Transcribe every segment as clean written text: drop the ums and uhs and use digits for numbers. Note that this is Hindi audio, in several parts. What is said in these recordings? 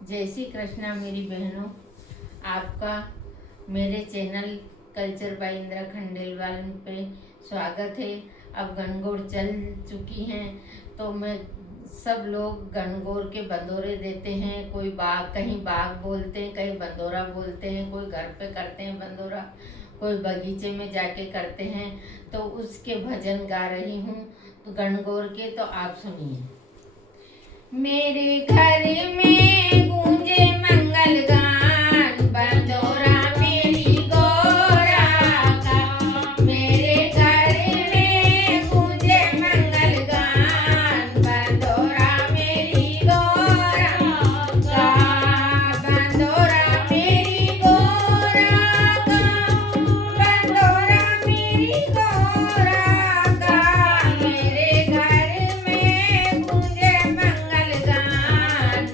जय श्री कृष्णा मेरी बहनों, आपका मेरे channel culture by Indira Khandelwal पे स्वागत है। अब गणगौर चल चुकी हैं तो मैं सब लोग गणगौर के बंदोरे देते हैं। कोई बाग, कहीं बाग बोलते हैं, कहीं बंदोरा बोलते हैं, कोई घर पे करते हैं बंदोरा, कोई बगीचे में जाके करते हैं। तो उसके भजन गा रही हूँ तो गणगौर के, तो आप सुनिए। मेरे घर में गूंजे मंगल गान, बंदोरा मेरी गौरा का। मेरे घर में गूंजे मंगल गान, बंदोरा मेरी गौरा का। बंदोरा मेरी गौरा का, बंदोरा मेरी गौरा का। मेरे घर में गूंजे मंगल गान,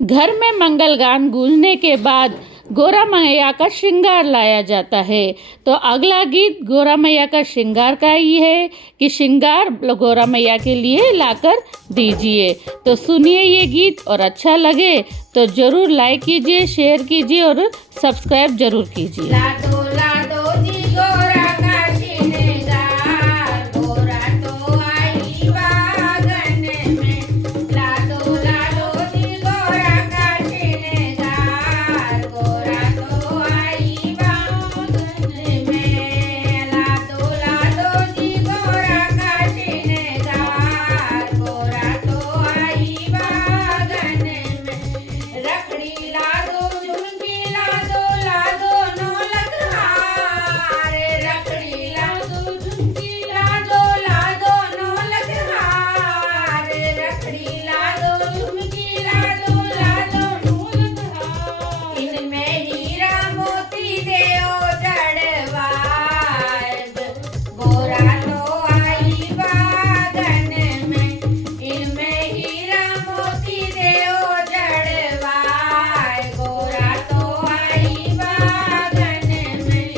घर में मंगल गान गूंजने के बाद गोरा मैया का श्रृंगार लाया जाता है। तो अगला गीत गोरा मैया का श्रृंगार का ही है कि श्रृंगार गोरा मैया के लिए लाकर दीजिए। तो सुनिए ये गीत, और अच्छा लगे तो ज़रूर लाइक कीजिए, शेयर कीजिए और सब्सक्राइब ज़रूर कीजिए। लाडो लाडो जी गोरा का श्रृंगार, गोरा तो आई बागन में। लाडो लाडो जी गोरा का श्रृंगार, गोरा तो आई बागन में। लाडो लाडो जी गोरा का श्रृंगार, गोरा तो आई बागन में। रखड़ी लाडो झुमकी लाडो लाडो नौलख हार, रखड़ी लाडो झुमकी लाडो लाडो नौलख हार, रखड़ी लाडो झुमकी लाडो लाडो नौलख हार। इनमें हीरा मोती देओ जड़वाए, गोरा तो आई बागन में। इनमें हीरा मोती देओ जड़वाए, गोरा तो आई बागन में।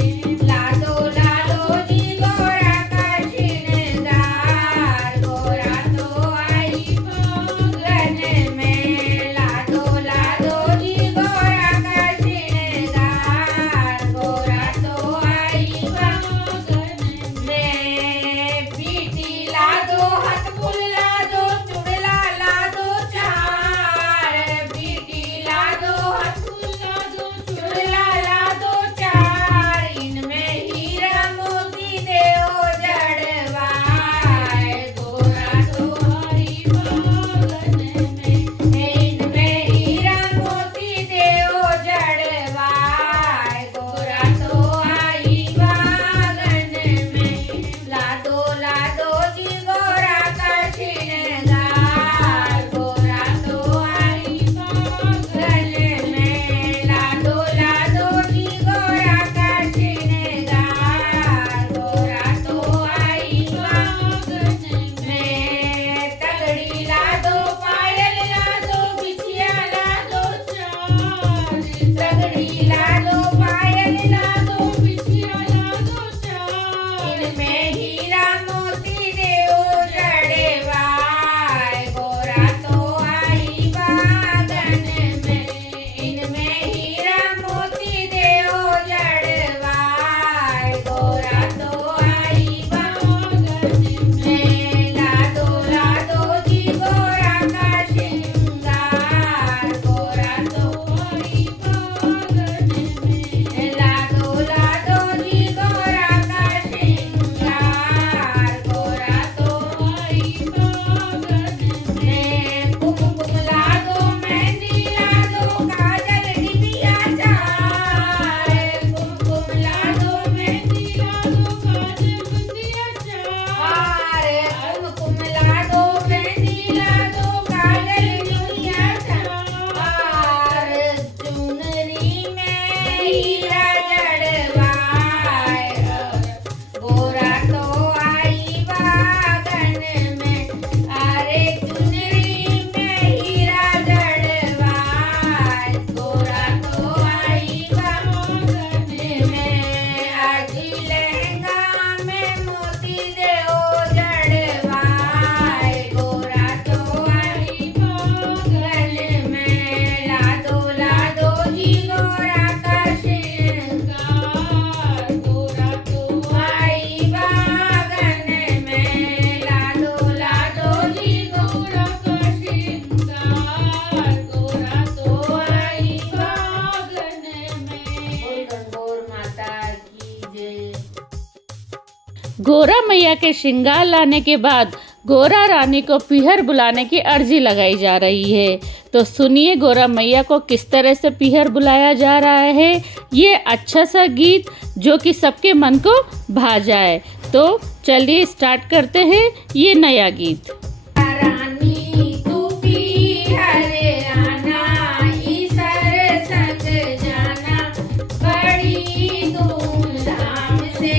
लाडो लाडो जी गोरा का श्रृंगार, गोरा तो आई बागन में। लाडो लाडो जी गोरा का श्रृंगार, गोरा तो आई बागन में। पीटी लादो हथफुल लादो चुड़ला लादो चार, पीटी लादो हथफुल लादो चुड़ला लादो चार। इनमें हीरा मोती देओ जड़वाए, गोरा तो आई बागन में। इनमें हीरा मोती देओ जड़वाए, गोरा तो आई बागन में। लाडो लाडो जी गोरा का श्रृंगार, गोरा तो आई बागन में। लाडो लाडो जी गोरा का श्रृंगार, गोरा तो आई बागन में। तगड़ी लादो पायल लादो बिछिया लादो चार, तगड़ी लादो पायल लादो बिछिया लादो चार। इनमें हीरा मोती देओ जड़वाए, गोरा तो आई बागन में। इनमें हीरा मोती देओ जड़वाए, गोरा तो आई बागन में। लाडो लाडो जी गोरा का श्रृंगार, गोरा तो आई बागन में। लाडो लाडो जी गोरा का श्रृंगार, गोरा तो आई बागन में। कुमकुम लादो मेहंदी लादो काजल डिबिया चार, कुमकुम लादो मेहंदी लादो काजल बिंदिया चार। कुमकुम लादो मेहंदी लादो काजल बिंदिया चार। चुनरी में हीरा जड़वाए, गोरा तो आई बागन में। अरे चुनरी में हीरा जड़वाए, गोरा तो आई बागन में। आजी लहंगा में मोती देओ जड़वाए, गोरा तो आई बागन में। लाडो लाडो जी गोरा का श्रृंगार, गोरा तो आई बागन में। लाडो लाडो जी गोरा का श्रृंगार, गोरा तो आई बागन में। बोल गंगौर माता की जय। गोरा मैया के श्रृंगार लाने के बाद गोरा रानी को पीहर बुलाने की अर्जी लगाई जा रही है। तो सुनिए गोरा मैया को किस तरह से पीहर बुलाया जा रहा है, ये अच्छा सा गीत जो कि सबके मन को भा जाए। तो चलिए स्टार्ट करते हैं ये नया गीत। रानी तू पीहर आना, ईसर संग जाना, बड़ी धूमधाम से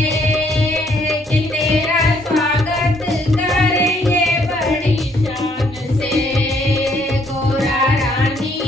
कि तेरा स्वागत करेंगे बड़ी शान से। गोरा रानी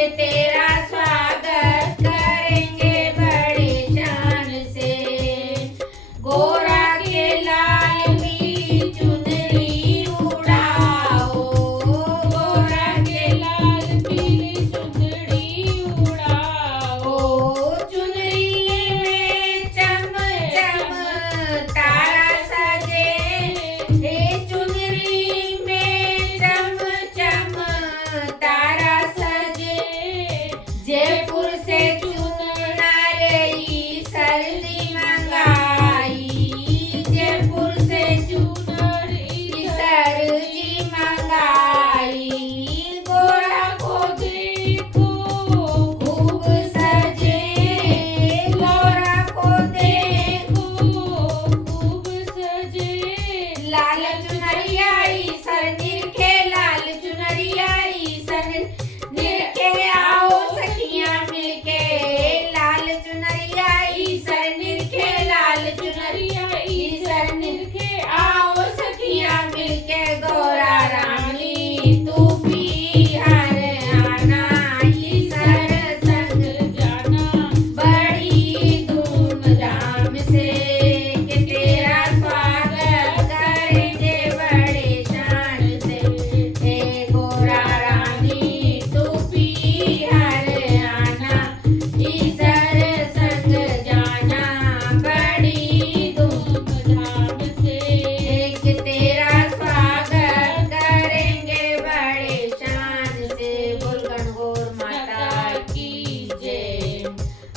कि तेरा स्वागत करेंगे बड़े शान से। गोरा के लाल पीली चुनरी उड़ाओ, गोरा के लाल पीली चुनरी उड़ाओ। चुनरी में चम चम तारा सजे, हे चुनरी में चम चम तारा सजे। जयपुर से चुनरी सर्दी मंगाई, जयपुर से चुनरी सर्दी मंगाई। गोरा को देखो खूब सजे, गोरा को देखो खूब सजे। लाल चुनरियाई सर निरखे, लाल चुनरियाई सर निरखे, आओ सखियां मिलके। लाल चुनरियाई सर निरखे, लाल चुनरियाई सर निरखे, आओ सखियां मिलके। गोरा रानी तू भी हर आना, ई सर संग जाना बड़ी धूमधाम से। कि तेरा स्वागत करेंगे बड़े शान से। हे गोरा रानी तू भी हर आना, ई सर संग जाना बड़ी धूमधाम से। कि तेरा स्वागत करेंगे बड़े शान से। बोल गणगौर माता की जय।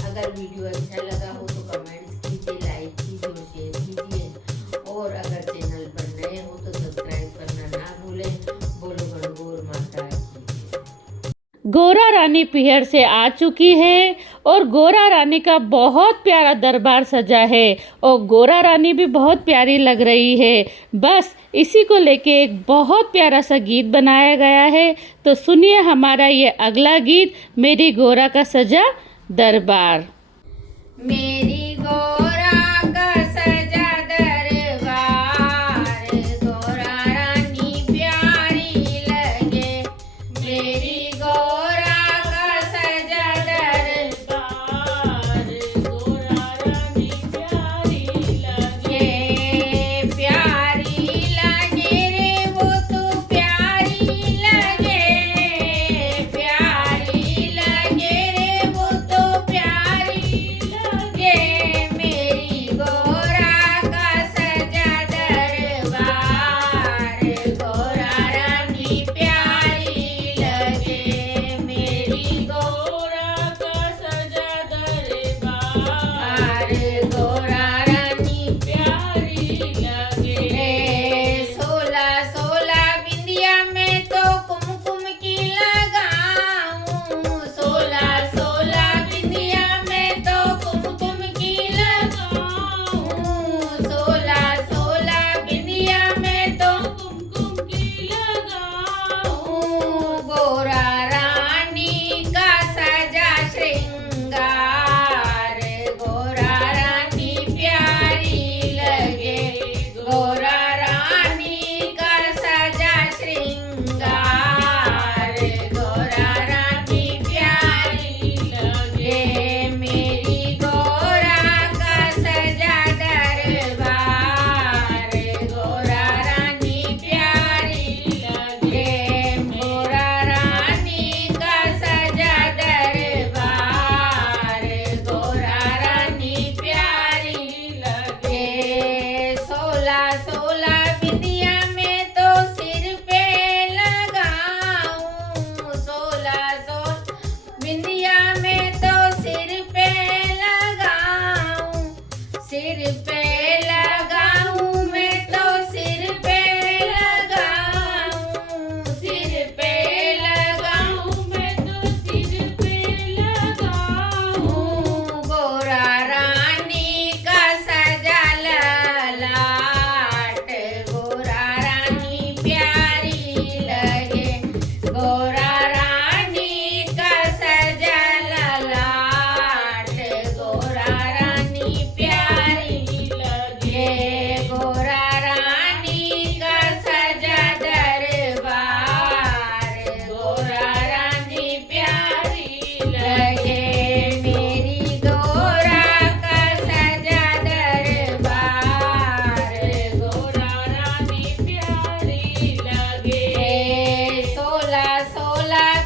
अगर वीडियो अच्छा लगा हो तो कमेंट्स कीजिए, लाइक कीजिए और शेयर कीजिए। और अगर चैनल पर नए हो तो सब्सक्राइब करना ना भूलें। बोलो गणगौर माता की जय। गोरा रानी पीहर से आ चुकी है और गोरा रानी का बहुत प्यारा दरबार सजा है और गोरा रानी भी बहुत प्यारी लग रही है। बस इसी को लेके एक बहुत प्यारा सा गीत बनाया गया है, तो सुनिए हमारा ये अगला गीत, मेरी गोरा का सजा दरबार। मेरी गोरा का सजा दरबार, गोरा रानी प्यारी लगे। मेरी गोरा का सजा दरबार, गोरा रानी प्यारी लगे। प्यारी लगे रे वो तो प्यारी लगे, प्यारी लगे रे वो तो प्यारी लगे। मेरी गोरा का सजा दरबार, गोरा रानी प्यारी लगे।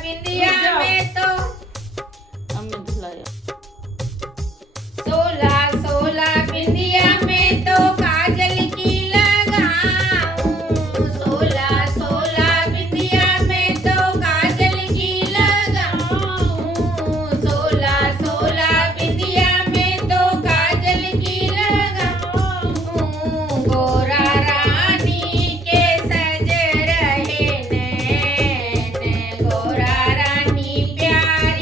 बिंदिया में तो हमने धुलाया। 16 बिंदिया में तो काजल की लगाऊं। 16 बिंदिया में तो काजल की लगाऊं। 16 बिंदिया में तो काजल की लगाऊं। गोरा रानी के सज रहे नैन, गोरा रानी प्यार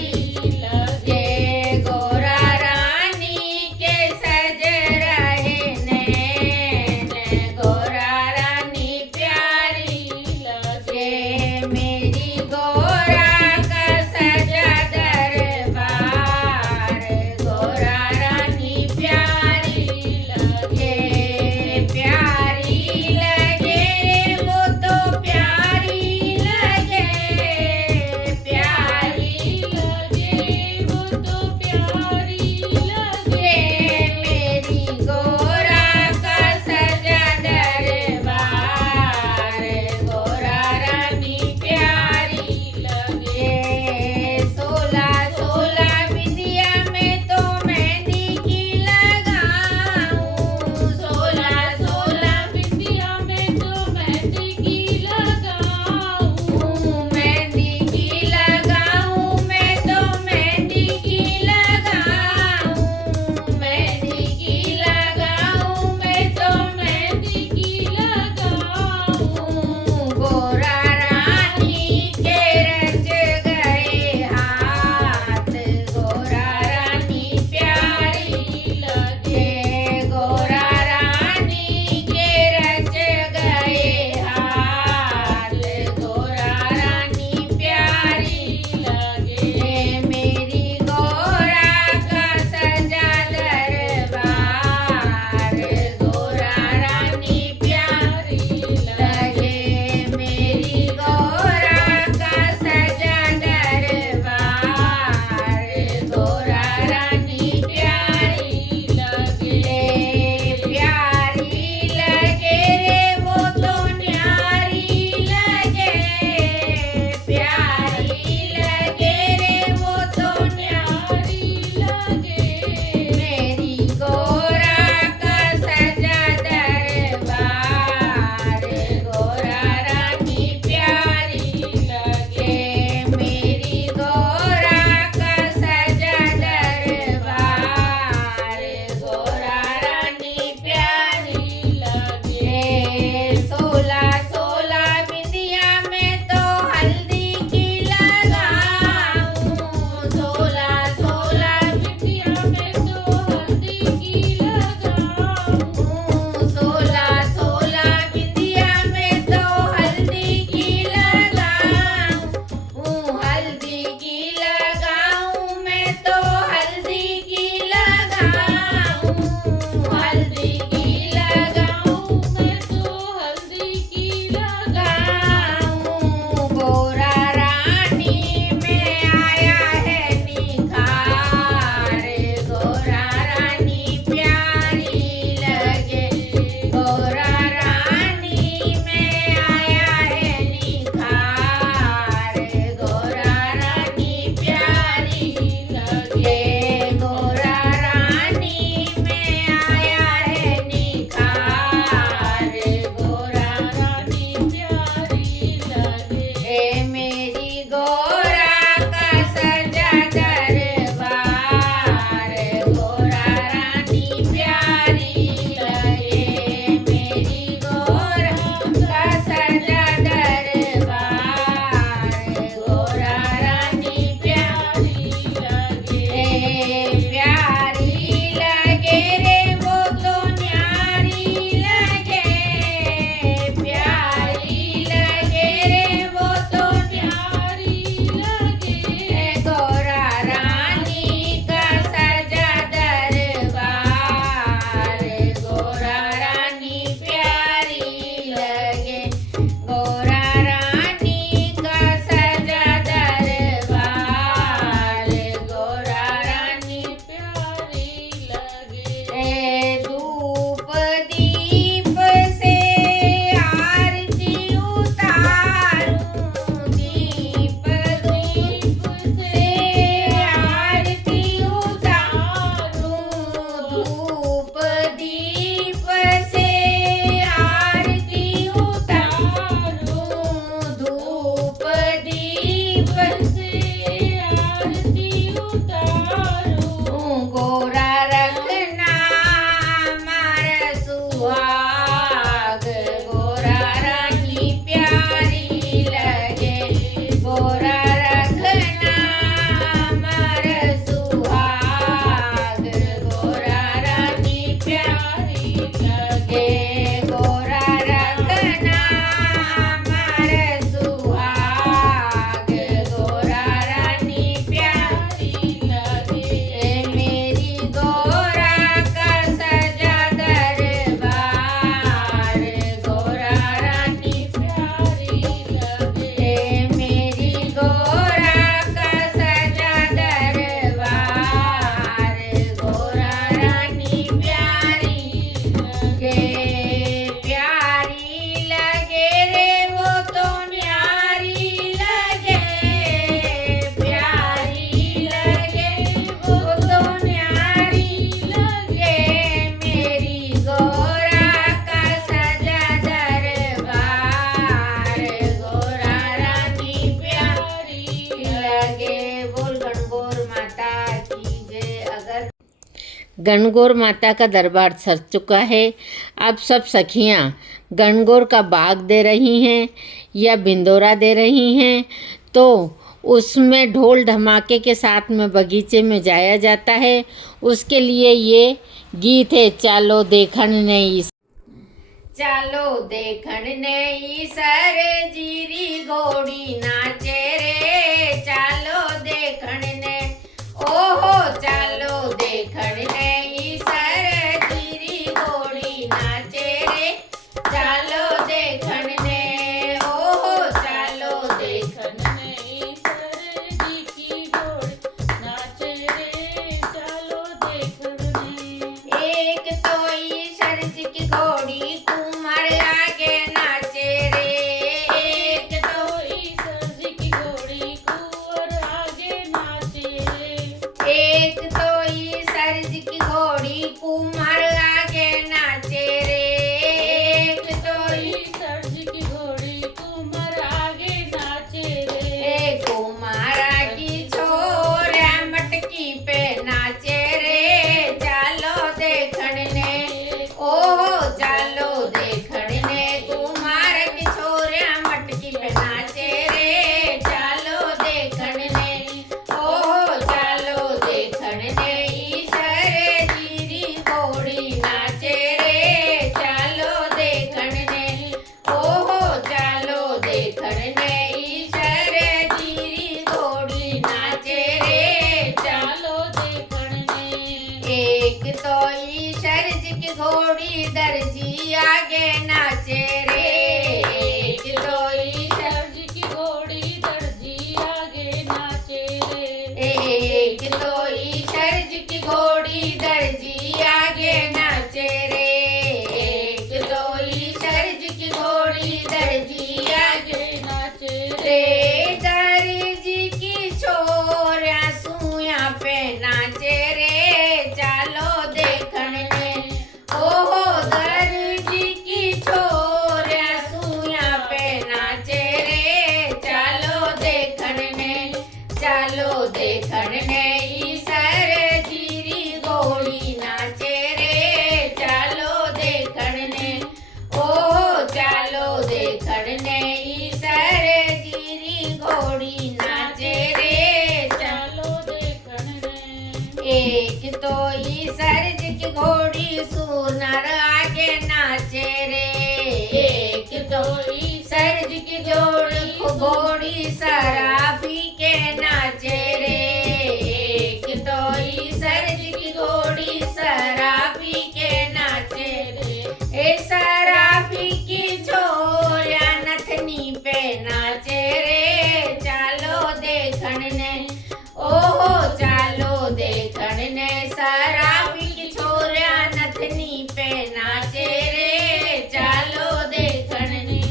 गणगौर माता का दरबार सज चुका है। अब सब सखियाँ गणगौर का बाग दे रही हैं या बिंदोरा दे रही हैं, तो उसमें ढोल धमाके के साथ में बगीचे में जाया जाता है। उसके लिए ये गीत है, चालो देखन नई चालो देखन नई सर जीरी घोड़ी नाचे रे, चालो देखन ने ओहो चालो देखन नई सर जीरी घोड़ी नाचे रे, चालो देखन ने ओहो चालो देखन नई सर जी की घोड़ी नाचे रे, चालो देखन ने। एक तो ई सरज की घोड़ी कुमार आगे नाचे रे, एक तो ई सरज की घोड़ी कुंवर आगे नाचे रे, एक तो ई सरज की घोड़ी कुमार आगे नाचे रे, एक तो ई सरज की घोड़ी कुमार आगे नाचे रे, कुमारा की छोरा मटकी पे नाचे रे, चालो देखन ने ओहो चालो देखन ने, कुमार की छोरा मटकी पे नाचे रे, चालो देखन ने ओहो चालो देखन ने, ईश्वर जीरी घोड़ी नाचे रे, चालो देखन ने ओहो चालो देखन ने, ईश्वर जीरी घोड़ी नाचे रे, चालो देखन ने। एक तो ईश्वर जी की घोड़ी दर्जी आगे नाचे रे, एक तो ईश्वर जी की घोड़ी दर्जी आगे नाचे रे, एक तो ईश्वर जी की घोड़ी दर्जी आगे नाचे रे, एक तो ईश्वर जी की घोड़ी दर्जी आगे नाचे रे, दर्जी की छोरा सुइयां पे नाचे रे, चालो देखन ने ओहो दर्जी की छोरा सुइयां पे नाचे रे, चालो देखन ने, चालो देखन ने, ईश्वर जीरी घोड़ी नाचे रे, चालो देखन ने ओहो चालो देखन ने, ईश्वर जीरी घोड़ी नाचे रे, चालो देखन ने। एक तो ईश्वर जी की घोड़ी सुनर आगे नाचे रे, एक तो ईश्वर जी की घोड़ी सराफी के नाचे रे, एक तो ईश्वर जी की घोड़ी सराफी के नाचे रे, ए सराफी की छोरा नथनी पे नाचे रे, चालो देखन ने ओहो चालो देखन ने, सराफी की छोरा नथनी पे नाचे रे, चालो देखन ने,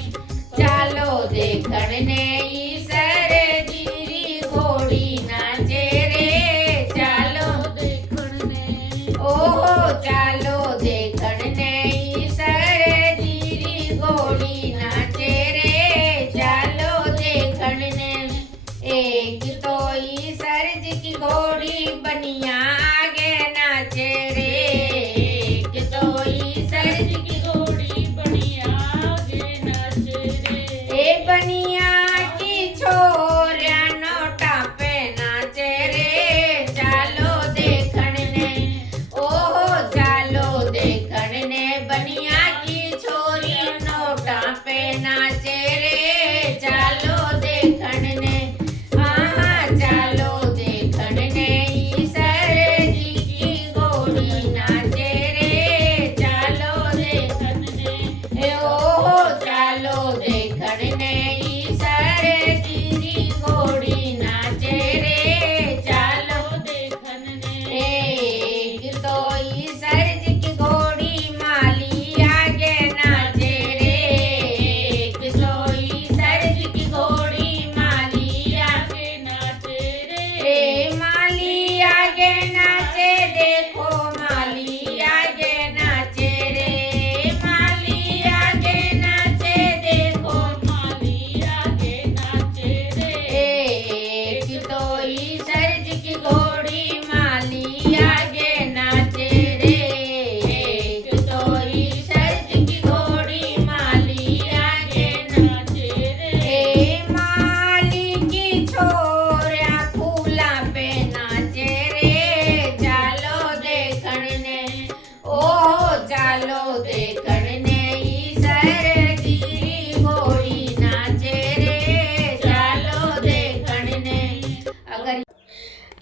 चालो देखन ने, ईश्वर जीरी घोड़ी नाचे रे, चालो देखन ने ओहो चालो देखन ने, ईश्वर जीरी घोड़ी नाचे रे, चालो देखन ने। एक तो ईश्वर जी की घोड़ी बनिया आगे नाचे रे, एक तो ईश्वर जी की घोड़ी बनिया आगे नाचे रे, ए बनिया की छोरा नोटा पे नाचे रे, चालो देखन ने ओहो चालो देखन ने, बनिया की छोरी नोटा पे नाचे रे, चालो देखन ने आहा चालो देखन ने, ईश्वर जी की घोड़ी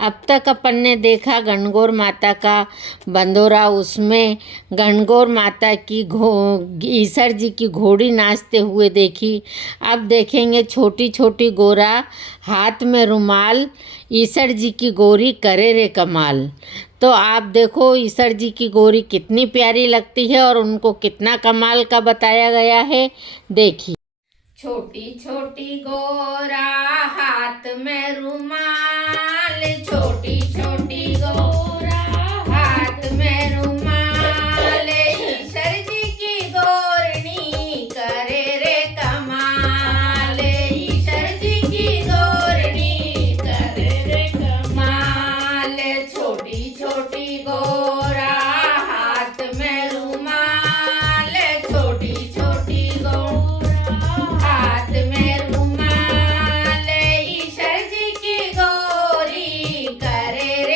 अब तक अपन ने देखा गणगौर माता का बंदोरा, उसमें गणगौर माता की ईसर जी की घोड़ी नाचते हुए देखी। अब देखेंगे छोटी छोटी गोरा, हाथ में रुमाल, ईसर जी की गोरी करे रे कमाल। तो आप देखो ईसर जी की गोरी कितनी प्यारी लगती है और उनको कितना कमाल का बताया गया है, देखिए। छोटी छोटी गोरा, हाथ में रुमाल, छोटी छोटी गोरा, हाथ में रुमाल, ईश्वर जी की गोरनी करे रे कमाल, ईश्वर जी की गोरनी करे रे कमाल। छोटी छोटी गोरा, हाथ में रुमाल, छोटी छोटी गोरा, हाथ में रुमाल, ईश्वर जी की गोरी करे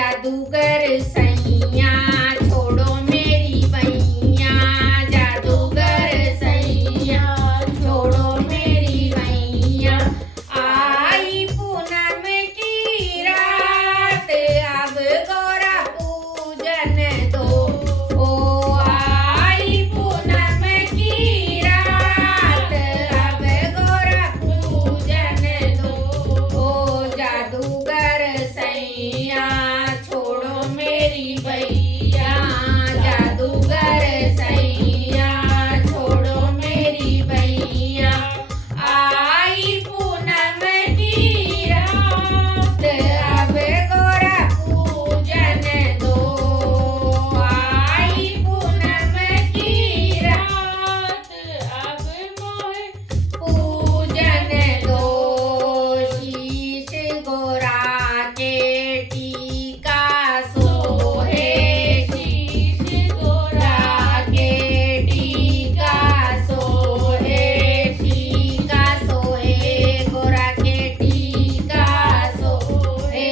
जादूगर सैया छोड़ो मेरी बैया, जादूगर सैया छोड़ो मेरी बैया। आई पूनम की रात अब गौरा पूजन दो, ओ आई पूनम की रात अब गौरा पूजन दो, ओ जादूगर सैया छोड़ो मेरी बैया, जादूगर सैया छोड़ो मेरी बैया। आई पूनम की रात अब गौरा पूजन दो, आई पूनम की रात अब मोहे पूजन दो। शीश गोरा के टीका सोहे, शीश गोरा के टीका सोहे, टीका सोहे गोरा के टीका सोहे,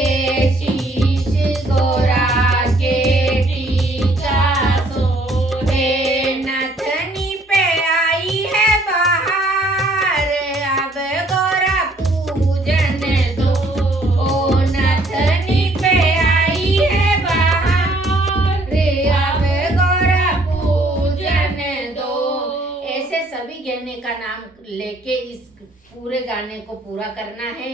शीश गोरा के टीका सोहे। नथनी पे आई है बहार अब गौरा पूजन दो, ओ नथनी पे आई है बहार अब गौरा पूजन दो। ऐसे सभी गाने का नाम लेके इस पूरे गाने को पूरा करना है।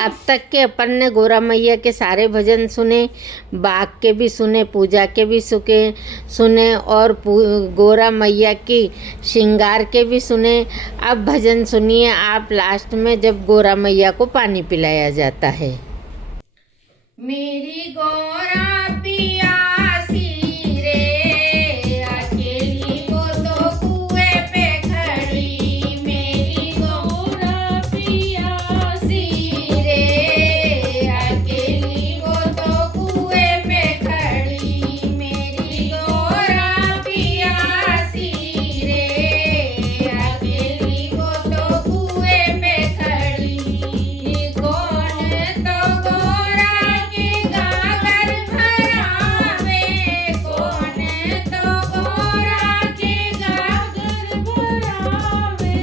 अब तक के अपन ने गौरा मैया के सारे भजन सुने, बाग के भी सुने, पूजा के भी सुने और गौरा मैया की श्रृंगार के भी सुने। अब भजन सुनिए आप लास्ट में जब गौरा मैया को पानी पिलाया जाता है। मेरी गौरा पियासी रे अकेली वो तो कुएं पे खड़ी, मेरी गौरा पियासी रे अकेली वो तो कुएं पे खड़ी, मेरी गौरा पियासी रे अकेली वो तो कुएं पे खड़ी। कौन तो गौरा के गागर भरावे, कौन तो गौरा के गागर भरावे,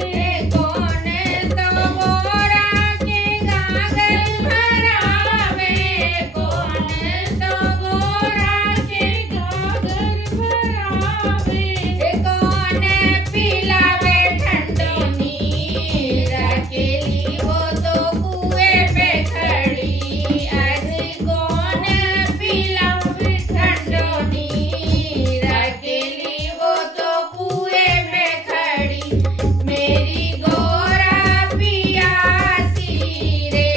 कौन तो गौरा के गागर भरावे, कौन तो गौरा के गागर भरावे, कौन पिलावे ठंडो नीर अकेली वो तो कुएं पे खड़ी। आज कौन पिलावे ठंडो नीर अकेली वो तो कुएं पे खड़ी, मेरी गौरा पियासी रे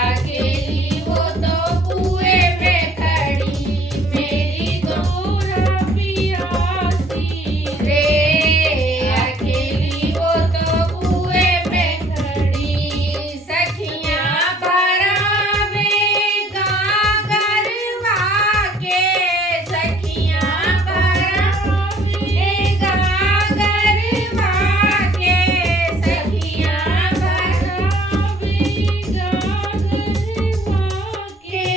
अकेली वो तो कुएं पे खड़ी, मेरी गौरा पियासी रे अकेली वो तो कुएं पे खड़ी। सखियां भरावे गागरवा के, सखियां भरावे गागरवा के, सखियां भरावे गागरवा के,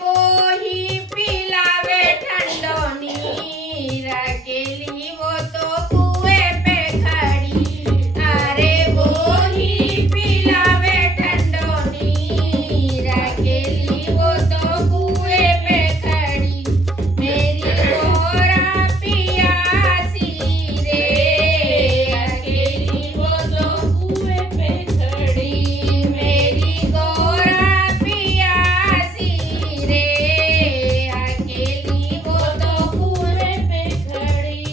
वो ही पिलावे ठंडो नीर अकेली वो तो कुएं पे खड़ी, अरे वो ही पिलावे ठंडो नीर अकेली वो तो कुएं पे खड़ी, मेरी गौरा पियासी रे अकेली वो तो कुएं पे खड़ी, मेरी गौरा पियासी रे अकेली वो तो कुएं पे खड़ी।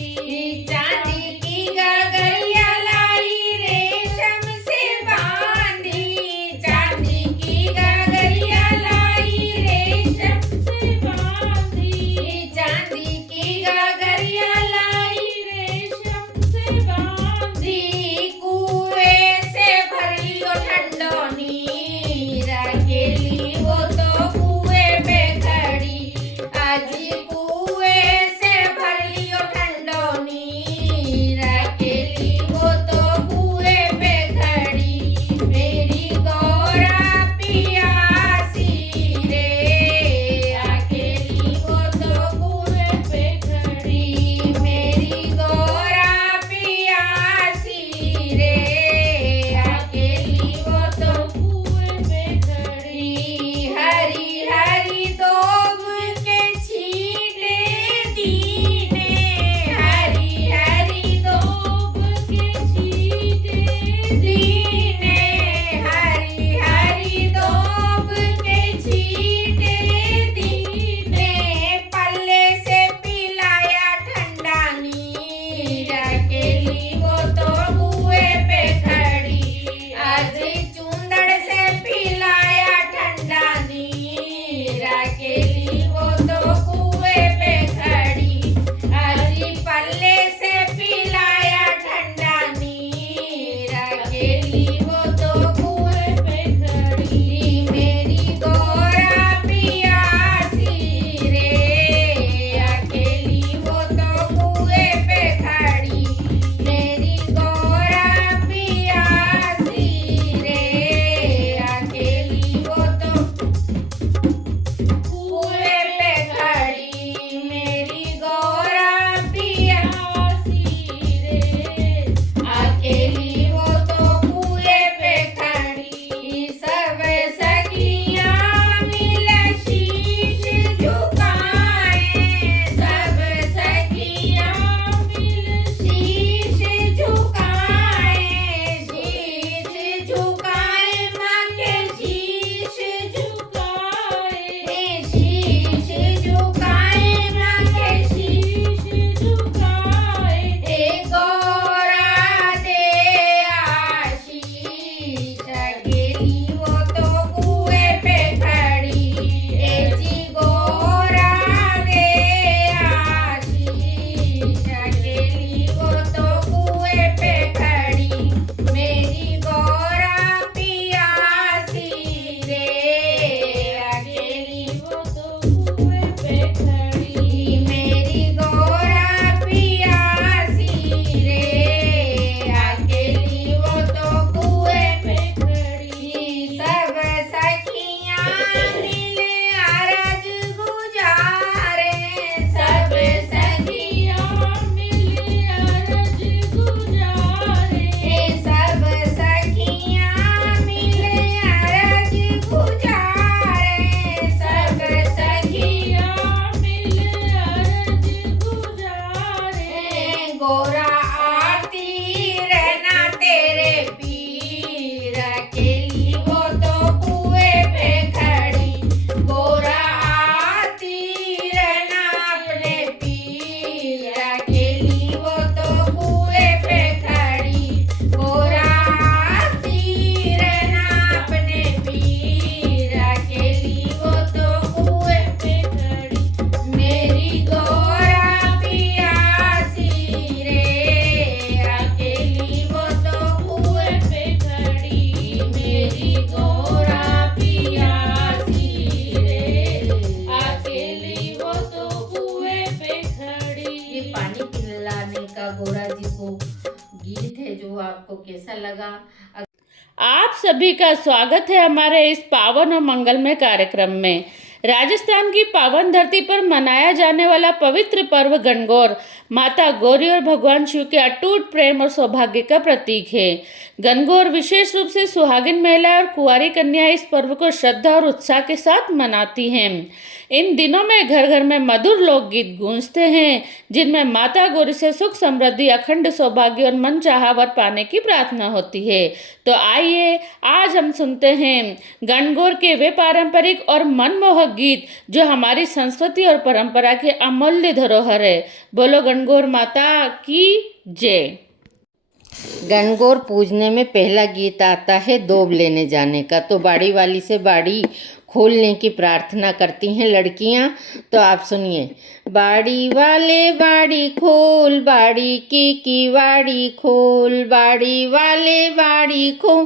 चांदी की गगरिया लाई रेशम से बांधी, चांदी की गगरिया लाई रेशम से बांधी, चांदी की गगरिया लाई रेशम से बांधी, कुएं से भर लियो ठंडो नीर अकेली वो तो कुएं पे खड़ी, आज कुएं से भर लियो ठंडो नीर अकेली वो तो कुएं पे खड़ी, मेरी गौरा पियासी रे आपको कैसा लगा। आप सभी का स्वागत है हमारे इस पावन और मंगलमय कार्यक्रम में। राजस्थान की पावन धरती पर मनाया जाने वाला पवित्र पर्व गणगौर माता गौरी और भगवान शिव के अटूट प्रेम और सौभाग्य का प्रतीक है। गणगौर विशेष रूप से सुहागिन महिला और कुंवारी कन्या इस पर्व को श्रद्धा और उत्साह के साथ मनाती हैं। इन दिनों में घर घर में मधुर लोकगीत गूंजते हैं, जिनमें माता गौरी से सुख समृद्धि, अखंड सौभाग्य और मनचाहा वर पाने की प्रार्थना होती है। तो आइए आज हम सुनते हैं गणगौर के वे पारंपरिक और मनमोहक गीत जो हमारी संस्कृति और परंपरा के अमूल्य धरोहर है। बोलो गणगौर माता की जय। गणगौर पूजने में पहला गीत आता है दोब लेने जाने का। तो बाड़ी वाली से बाड़ी खोलने की प्रार्थना करती हैं लड़कियां। तो आप सुनिए। बाड़ी वाले बाड़ी खोल, बाड़ी की वाड़ी खोल, बाड़ी वाले बाड़ी खोल,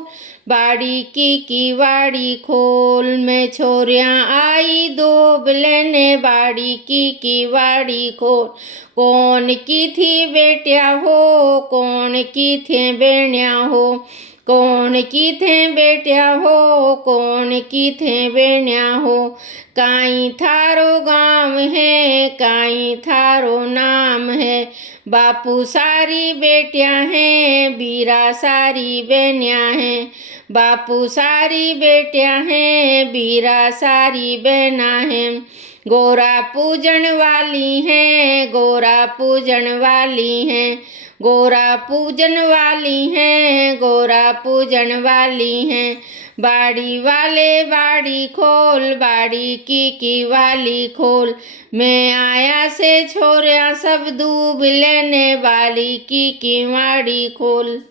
बाड़ी की वाड़ी खोल। मैं छोरियां आई दोब लेने, बाड़ी की वाड़ी खोल। कौन की थी बेटिया हो, कौन की थे बेणिया हो, कौन की थे बेटिया हो, कौन की थे बेणिया हो। काई थारो गाँव है, काई थारो नाम है। बापू सारी बेटियां हैं, बीरा सारी बहनियां हैं। बापू सारी बेटियां हैं, बीरा सारी बहना हैं। गोरा पूजन वाली हैं, गोरा पूजन वाली हैं। गोरा पूजन वाली हैं, गोरा पूजन वाली हैं। बाड़ी वाले बाड़ी खोल, बाड़ी की वाली खोल। मैं आया से छोरिया सब दूब लेने, वाली की वाड़ी खोल।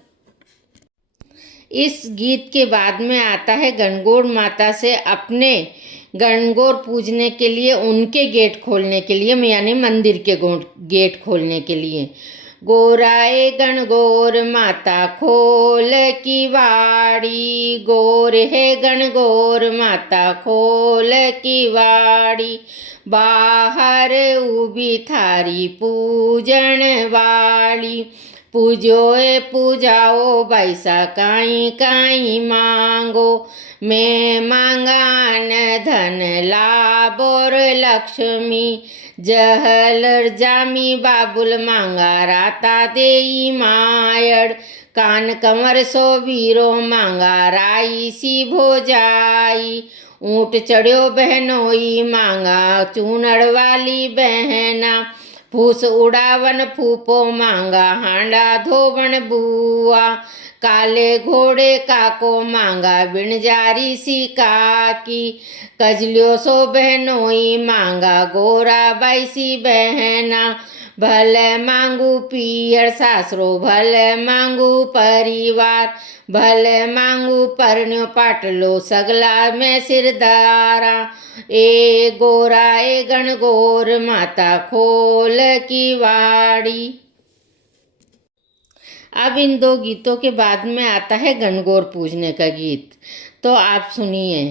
इस गीत के बाद में आता है गणगौर माता से अपने गणगौर पूजने के लिए, उनके गेट खोलने के लिए, यानी मंदिर के गेट खोलने के लिए। गोराए गणगौर माता खोल की वाड़ी, गोर है गणगौर माता खोल की वाड़ी। बाहर उभी थारी पूजन वाली, पूजोए पूजाओ बैसा काई काई मांगो। मैं मांगान धन लाभ और लक्ष्मी, जहलर जामी बाबुल मांगा राता देई मायड़। कान कंवर सो वीरो मांगा राई सी भोजाई। ऊँट चढ़्यो बहनोई मांगा चूनड़ वाली बहना। फूस उड़ावन फूफो मांगा हांडा धोवन बुआ। काले घोड़े काको मांगा बिणजारी सी काकी। कजलियो सो बहनोई मांगा गोरा बाई सी बहना। भले मांगू पियर सासरो, भले मांगू परिवार। भले मांगू परण्यो पाटलो, सगला में सिरदारा। ए गोरा ए गणगौर माता खोल की वाड़ी। अब इन दो गीतों के बाद में आता है गणगौर पूजने का गीत। तो आप सुनिए।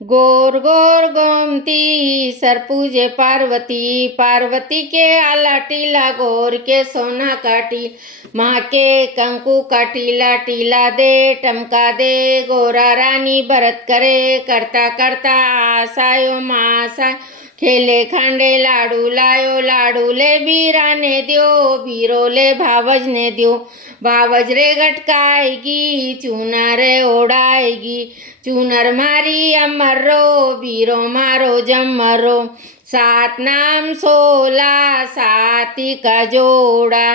गोर गोर गोमती सर पूजे पार्वती, पार्वती के आला टीला गोर के सोना का टीला। माँ के कंकु का टीला टीला दे टमका दे। गोरा रानी भरत करे करता करता आसायो मासा। खेले खांडे लाडू लायो, लाडू ले बीरा ने दियो, बीरो ले भावज ने दियो। भावज रे गटकाएगी, चूनर ओढ़ाएगी। चूनर मारी अमर रो, बीरो मारो जमरो। सात नाम 16 साती का जोड़ा।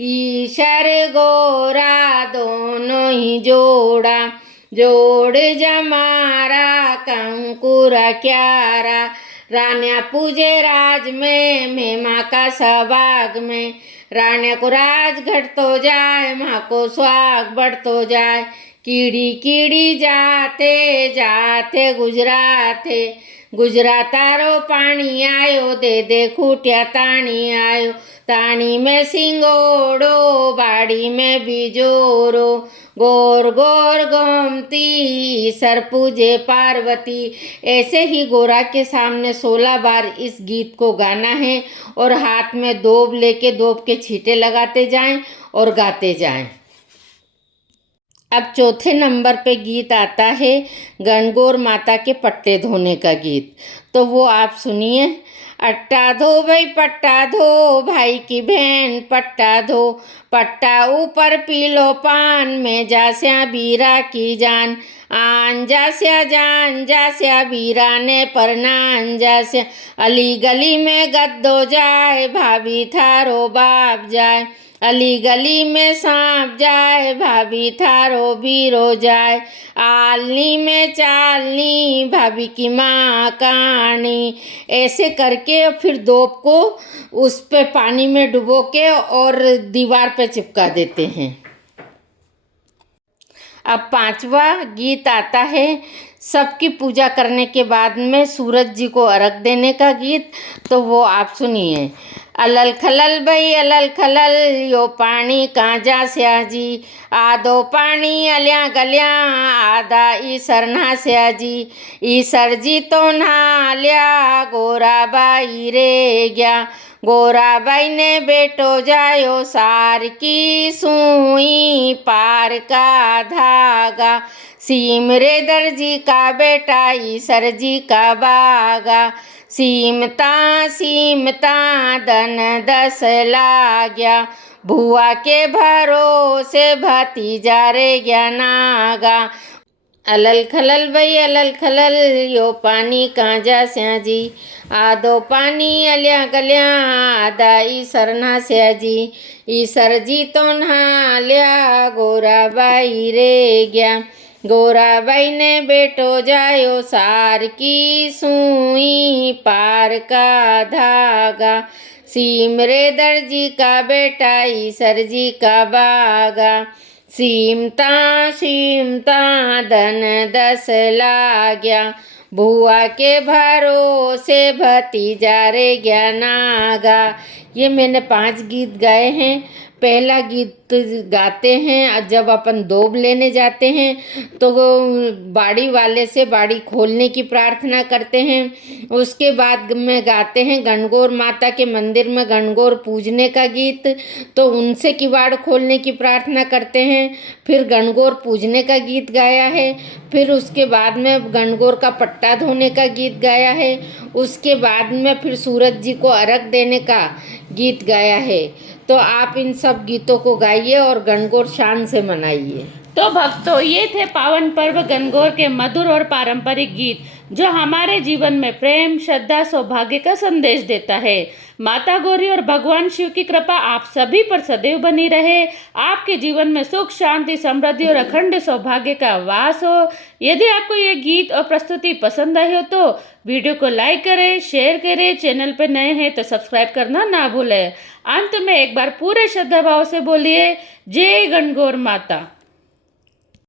ईशर गोरा दोनों ही जोड़ा। जोड़ जमारा कंकुरा क्यारा। रान्या पूजे राज में माँ का सबाग में। रान्या को राज घटतो जाए, माँ को स्वाग बढ़तो जाए। कीड़ी कीड़ी जाते जाते गुजराते। गुजरातारो पानी आयो, दे दे खूटिया ताणी आयो। ताणी में सिंगोड़ो, बाड़ी में बिजोरो। गोर गोर गोमती सर पूजे पार्वती। ऐसे ही गोरा के सामने 16 बार इस गीत को गाना है और हाथ में दोब लेके दोब के छींटे लगाते जाएं और गाते जाएं। अब चौथे नंबर पे गीत आता है गणगौर माता के पट्टे धोने का गीत। तो वो आप सुनिए। अट्टा धो भाई पट्टा धो, भाई की बहन पट्टा धो, पट्टा ऊपर पी लो पान में जास्या बीरा की जान, आन जास्या जान जास्या बीरा ने परनान जास्या, अली गली में गद्दो जाए भाभी थारो बाप जाए, अली गली में सांप जाए भाभी थारो बीरो जाए, आलनी में चालनी भाभी की माँ कहानी। ऐसे करके फिर दोप को उस पे पानी में डुबो के और दीवार पे चिपका देते हैं। अब पांचवा गीत आता है सबकी पूजा करने के बाद में सूरज जी को अर्घ देने का गीत। तो वो आप सुनिए। अलल खलल भई अलल खलल यो पानी कांजा स्या जी, आधो पानी अलिया गलिया आधा ईसर नहा स्या जी, ईसर जी तो नहा लिया गोरा बाई रे गया, गोरा बाई ने बेटो जायो सार की सुई पार का धागा, सीमरे दर्जी का बेटा ईसर जी का बागा, सीमता धन 10 लाग्या, भुआ के भरोसे भतीजा रे गया नागा, अलल खलल भई अलल खलल यो पानी कांजा स्या जी, आधो पानी अलिया गलिया आधा ईसर नहा स्या जी, ईसर जी तो नहा लिया गोरा बाई रे गया, गोरा बाई ने बेटो जायो सार की सुई पार का धागा, सीमरे दर्जी का बेटा ईसर जी का बागा, सीमता धन 10 लाग्या, भुआ के भरोसे भतीजा रे गया नागा। ये मैंने 5 गीत गाए हैं। पहला गीत गाते हैं जब अपन दोब लेने जाते हैं तो बाड़ी वाले से बाड़ी खोलने की प्रार्थना करते हैं। उसके बाद में गाते हैं गणगौर माता के मंदिर में गणगौर पूजने का गीत, तो उनसे किवाड़ खोलने की प्रार्थना करते हैं। फिर गणगौर पूजने का गीत गाया है। फिर उसके बाद में गणगौर का पट्टा धोने का गीत गाया है। उसके बाद में फिर सूरज जी को अर्घ देने का गीत गाया है। तो आप इन सब गीतों को गाइए और गणगौर शान से मनाइए। तो भक्तों, ये थे पावन पर्व गणगौर के मधुर और पारंपरिक गीत जो हमारे जीवन में प्रेम, श्रद्धा, सौभाग्य का संदेश देता है। माता गौरी और भगवान शिव की कृपा आप सभी पर सदैव बनी रहे। आपके जीवन में सुख, शांति, समृद्धि और अखंड सौभाग्य का वास हो। यदि आपको ये गीत और प्रस्तुति पसंद आई हो तो वीडियो को लाइक करें, शेयर करें। चैनल पर नए हैं तो सब्सक्राइब करना ना भूलें। अंत में एक बार पूरे श्रद्धा भाव से बोलिए जय गणगौर माता।